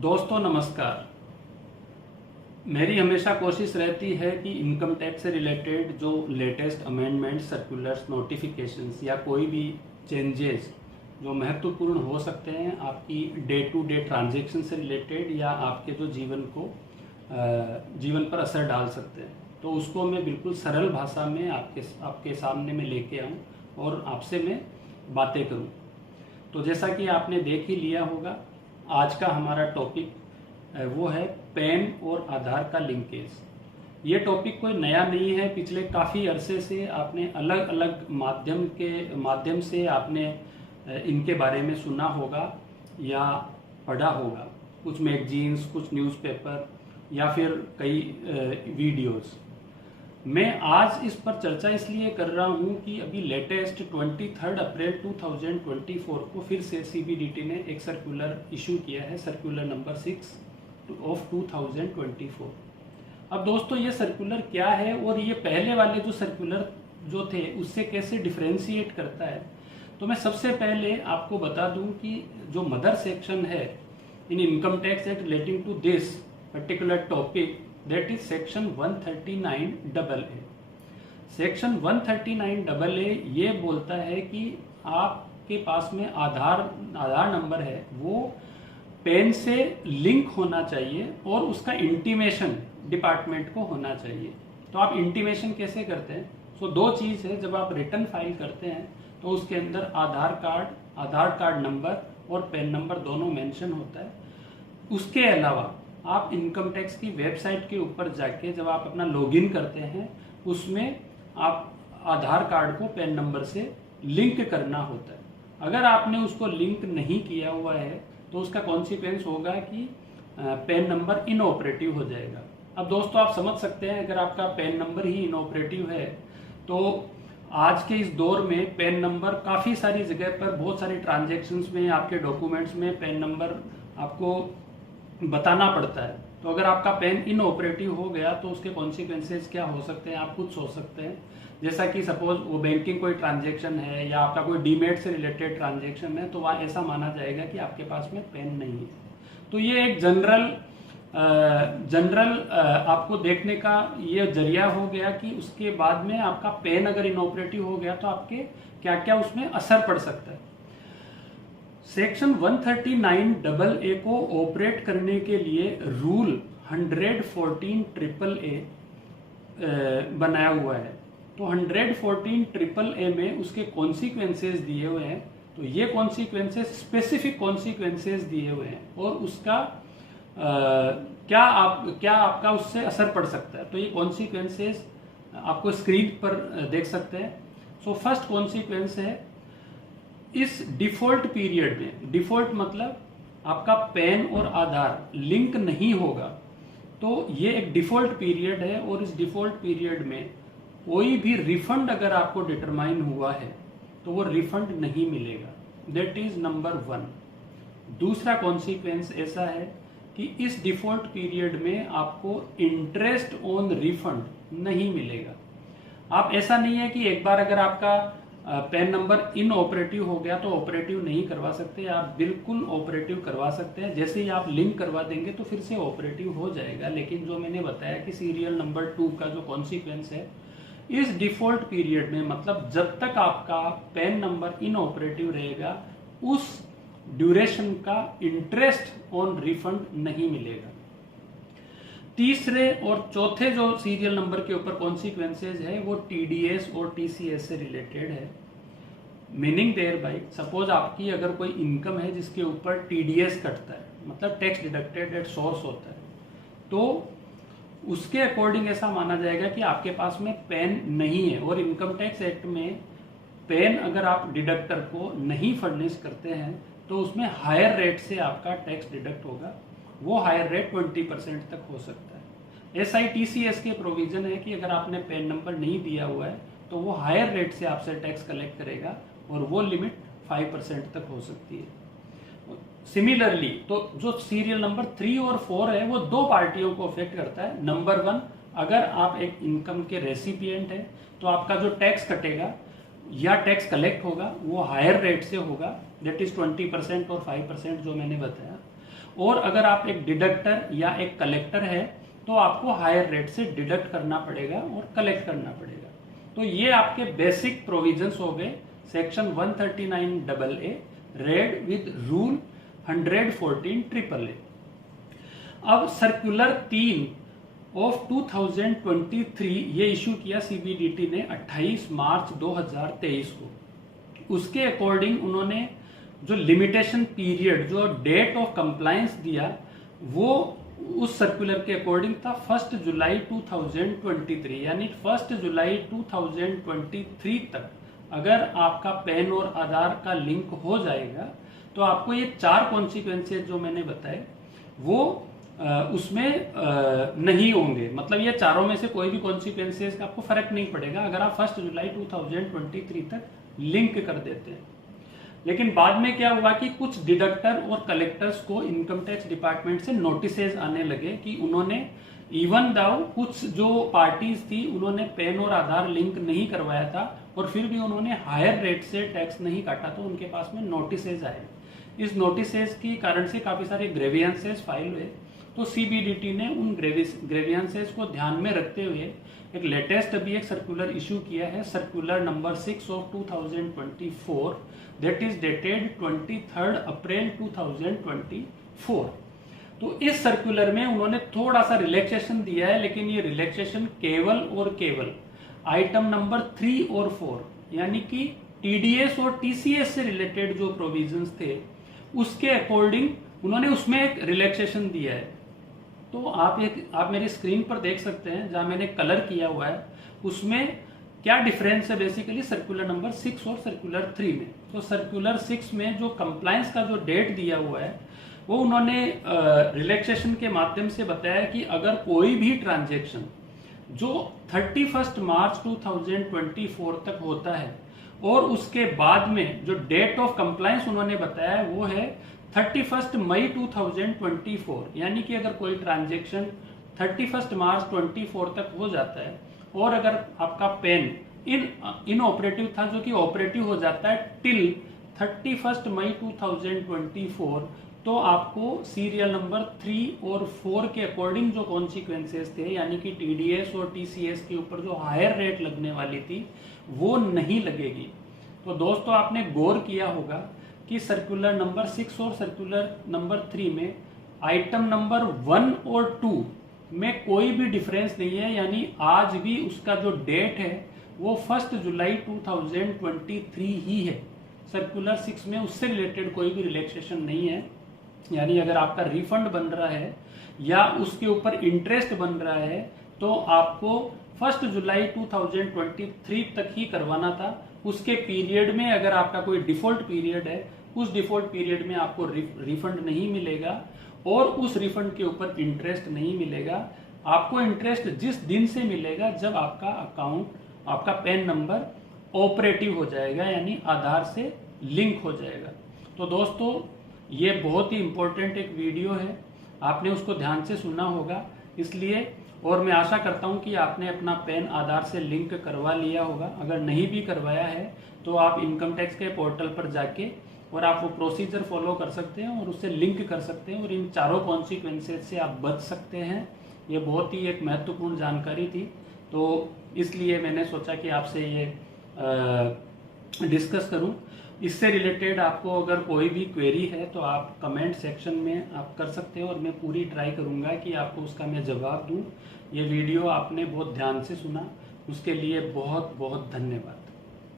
दोस्तों नमस्कार। मेरी हमेशा कोशिश रहती है कि इनकम टैक्स से रिलेटेड जो लेटेस्ट अमेंडमेंट सर्कुलर्स नोटिफिकेशंस या कोई भी चेंजेस जो महत्वपूर्ण हो सकते हैं आपकी डे टू डे ट्रांजैक्शन से रिलेटेड या आपके जो जीवन पर असर डाल सकते हैं, तो उसको मैं बिल्कुल सरल भाषा में आपके सामने में लेके आऊँ और आपसे मैं बातें करूँ। तो जैसा कि आपने देख ही लिया होगा, आज का हमारा टॉपिक वो है पैन और आधार का लिंकेज। ये टॉपिक कोई नया नहीं है, पिछले काफ़ी अरसे से आपने अलग अलग माध्यम से आपने इनके बारे में सुना होगा या पढ़ा होगा, कुछ मैगजीन्स, कुछ न्यूज़पेपर या फिर कई वीडियोस। मैं आज इस पर चर्चा इसलिए कर रहा हूं कि अभी लेटेस्ट 23 अप्रैल 2024 को फिर से सीबीडीटी ने एक सर्कुलर इशू किया है, सर्कुलर नंबर 6 ऑफ 2024। अब दोस्तों ये सर्कुलर क्या है और ये पहले वाले जो सर्कुलर जो थे उससे कैसे डिफ्रेंशिएट करता है, तो मैं सबसे पहले आपको बता दूं कि जो मदर सेक्शन है in income tax act relating to this particular topic, that is section 139AA। Section 139AA ये बोलता है कि आपके पास में आधार नंबर है वो पैन से लिंक होना चाहिए और उसका इंटीमेशन डिपार्टमेंट को होना चाहिए। तो आप इंटीमेशन कैसे करते हैं? तो दो चीज़ है, जब आप रिटर्न फाइल करते हैं तो उसके अंदर आधार कार्ड नंबर और पैन नंबर दोनों मेंशन होता है। उसके अलावा आप इनकम टैक्स की वेबसाइट के ऊपर जाके जब आप अपना लॉगिन करते हैं उसमें आप आधार कार्ड को पैन नंबर से लिंक करना होता है। अगर आपने उसको लिंक नहीं किया हुआ है तो उसका कॉन्सिक्वेंस होगा कि पैन नंबर इनऑपरेटिव हो जाएगा। अब दोस्तों आप समझ सकते हैं, अगर आपका पैन नंबर ही इनऑपरेटिव है तो आज के इस दौर में पैन नंबर काफ़ी सारी जगह पर बहुत सारी ट्रांजेक्शन्स में आपके डॉक्यूमेंट्स में पैन नंबर आपको बताना पड़ता है। तो अगर आपका पैन इनऑपरेटिव हो गया तो उसके कॉन्सिक्वेंसेस क्या हो सकते हैं आप खुद सोच सकते हैं। जैसा कि सपोज वो बैंकिंग कोई ट्रांजैक्शन है या आपका कोई डीमेट से रिलेटेड ट्रांजैक्शन है तो वहाँ ऐसा माना जाएगा कि आपके पास में पैन नहीं है। तो ये एक जनरल आपको देखने का ये जरिया हो गया कि उसके बाद में आपका पैन अगर इनऑपरेटिव हो गया तो आपके क्या क्या उसमें असर पड़ सकता है। सेक्शन 139AA को ऑपरेट करने के लिए रूल 114AAA बनाया हुआ है। तो 114AAA में उसके कॉन्सिक्वेंसेस दिए हुए हैं। तो ये कॉन्सिक्वेंसेस स्पेसिफिक कॉन्सिक्वेंसेस दिए हुए हैं और उसका क्या आपका उससे असर पड़ सकता है। तो ये कॉन्सिक्वेंसेस आपको स्क्रीन पर देख सकते हैं। सो फर्स्ट कॉन्सिक्वेंस है, इस डिफॉल्ट पीरियड में, डिफॉल्ट मतलब आपका पैन और आधार लिंक नहीं होगा, तो ये एक डिफॉल्ट पीरियड है और इस डिफॉल्ट पीरियड में कोई भी रिफंड अगर आपको डिटरमाइन हुआ है तो वो रिफंड नहीं मिलेगा। That is number 1। दूसरा कॉन्सिक्वेंस ऐसा है कि इस डिफॉल्ट पीरियड में आपको इंटरेस्ट ऑन रिफंड नहीं मिलेगा। आप ऐसा नहीं है कि एक बार अगर आपका पैन नंबर इनऑपरेटिव हो गया तो ऑपरेटिव नहीं करवा सकते, आप बिल्कुल ऑपरेटिव करवा सकते हैं। जैसे ही आप लिंक करवा देंगे तो फिर से ऑपरेटिव हो जाएगा। लेकिन जो मैंने बताया कि सीरियल नंबर 2 का जो कॉन्सिक्वेंस है, इस डिफॉल्ट पीरियड में मतलब जब तक आपका पैन नंबर इनऑपरेटिव रहेगा उस ड्यूरेशन का इंटरेस्ट ऑन रिफंड नहीं मिलेगा। तीसरे और चौथे जो सीरियल नंबर के ऊपर कॉन्सिक्वेंसेज है वो टीडीएस और टीसीएस से रिलेटेड है। मीनिंग देयर बाय, सपोज आपकी अगर कोई इनकम है जिसके ऊपर टीडीएस कटता है, मतलब टैक्स डिडक्टेड एट सोर्स होता है, तो उसके अकॉर्डिंग ऐसा माना जाएगा कि आपके पास में पैन नहीं है। और इनकम टैक्स एक्ट में पैन अगर आप डिडक्टर को नहीं फर्निश करते हैं तो उसमें हायर रेट से आपका टैक्स डिडक्ट होगा। वो हायर रेट 20% तक हो सकता है। SITCS के प्रोविजन है कि अगर आपने पैन नंबर नहीं दिया हुआ है तो वो हायर रेट से आपसे टैक्स कलेक्ट करेगा और वो लिमिट 5% तक हो सकती है। सिमिलरली तो जो सीरियल नंबर 3 और 4 है वो दो पार्टियों को अफेक्ट करता है। नंबर 1, अगर आप एक इनकम के रेसिपिएंट हैं तो आपका जो टैक्स कटेगा या टैक्स कलेक्ट होगा वो हायर रेट से होगा, दैट इज 20% और 5% जो मैंने बताया। और अगर आप एक डिडक्टर या एक कलेक्टर है तो आपको हायर रेट से डिडक्ट करना पड़ेगा और कलेक्ट करना पड़ेगा। तो ये आपके बेसिक प्रोविजंस हो गए section 139AA read with rule 114AAA। अब सर्कुलर 3 ऑफ 2023 ये इशू किया सीबीडीटी ने 28 मार्च 2023 को। उसके अकॉर्डिंग उन्होंने जो लिमिटेशन पीरियड, जो डेट ऑफ कंप्लायंस दिया, वो उस सर्कुलर के अकॉर्डिंग था 1 जुलाई 2023, यानी 1 जुलाई 2023 तक अगर आपका पैन और आधार का लिंक हो जाएगा तो आपको ये 4 कॉन्सिक्वेंसेज जो मैंने बताए वो उसमें नहीं होंगे। मतलब ये चारों में से कोई भी कॉन्सिक्वेंसेज का आपको फर्क नहीं पड़ेगा अगर आप 1 जुलाई 2023 तक लिंक कर देते हैं। लेकिन बाद में क्या हुआ कि कुछ डिडक्टर और कलेक्टर्स को इनकम टैक्स डिपार्टमेंट से नोटिसेज आने लगे कि उन्होंने इवन दाउ कुछ जो पार्टीज थी उन्होंने पैन और आधार लिंक नहीं करवाया था और फिर भी उन्होंने हायर रेट से टैक्स नहीं काटा, तो उनके पास में नोटिसेज आए। इस नोटिसेज के कारण से काफी सारे ग्रेवियंसेस फाइल हुए। तो सीबीडीटी ने उन ग्रेवियंसेस को ध्यान में रखते हुए एक लेटेस्ट अभी एक सर्कुलर इशू किया है, circular number 6 of 2024 that is dated 23 अप्रैल 2024। तो इस सर्कुलर में उन्होंने थोड़ा सा रिलैक्सेशन दिया है, लेकिन ये रिलैक्सेशन केवल और केवल आइटम नंबर 3 और 4 यानी कि टीडीएस और टीसीएस से रिलेटेड जो प्रोविजंस थे उसके अकॉर्डिंग उन्होंने उसमें एक रिलैक्सेशन दिया है। तो आप मेरी स्क्रीन पर देख सकते हैं जहां मैंने कलर किया हुआ है उसमें क्या डिफरेंस है बेसिकली सर्कुलर नंबर 6 और सर्कुलर 3 में। तो सर्कुलर 6 में जो कंप्लायंस का जो डेट दिया हुआ है वो उन्होंने रिलैक्सेशन के माध्यम से बताया कि अगर कोई भी ट्रांजैक्शन जो 31 मार्च 2024 तक होता है और उसके बाद में जो डेट ऑफ कंप्लायंस उन्होंने बताया वो है 31 मई 2024, यानी कि अगर कोई ट्रांजैक्शन 31 मार्च 24 तक हो जाता है और अगर आपका पेन इनऑपरेटिव था जो कि ऑपरेटिव हो जाता है टिल 31 मई 2024, तो आपको सीरियल नंबर 3 और 4 के अकॉर्डिंग जो कॉन्सिक्वेंसेस थे यानी कि टीडीएस और टीसीएस के ऊपर जो हायर रेट लगने वाली थी वो नहीं लगेगी। तो दोस्तों आपने गौर किया होगा कि सर्कुलर नंबर 6 और सर्कुलर नंबर 3 में आइटम नंबर 1 और 2 में कोई भी डिफरेंस नहीं है, यानी आज भी उसका जो डेट है वो 1 जुलाई 2023 ही है। सर्कुलर 6 में उससे रिलेटेड कोई भी रिलैक्सेशन नहीं है, यानी अगर आपका रिफंड बन रहा है या उसके ऊपर इंटरेस्ट बन रहा है तो आपको 1 जुलाई 2023 तक ही करवाना था। उसके पीरियड में अगर आपका कोई डिफॉल्ट पीरियड है उस डिफॉल्ट पीरियड में आपको रिफंड नहीं मिलेगा और उस रिफंड के ऊपर इंटरेस्ट नहीं मिलेगा। आपको इंटरेस्ट जिस दिन से मिलेगा जब आपका अकाउंट, आपका पैन नंबर ऑपरेटिव हो जाएगा यानी आधार से लिंक हो जाएगा। तो दोस्तों ये बहुत ही इंपॉर्टेंट एक वीडियो है, आपने उसको ध्यान से सुना होगा इसलिए, और मैं आशा करता हूं कि आपने अपना पैन आधार से लिंक करवा लिया होगा। अगर नहीं भी करवाया है तो आप इनकम टैक्स के पोर्टल पर जाके और आप वो प्रोसीजर फॉलो कर सकते हैं और उससे लिंक कर सकते हैं और इन चारों कॉन्सिक्वेंसेज से आप बच सकते हैं। ये बहुत ही एक महत्वपूर्ण जानकारी थी, तो इसलिए मैंने सोचा कि आपसे ये डिस्कस करूं। इससे रिलेटेड आपको अगर कोई भी क्वेरी है तो आप कमेंट सेक्शन में आप कर सकते हो और मैं पूरी ट्राई करूंगा कि आपको उसका मैं जवाब दूं। ये वीडियो आपने बहुत ध्यान से सुना, उसके लिए बहुत बहुत धन्यवाद।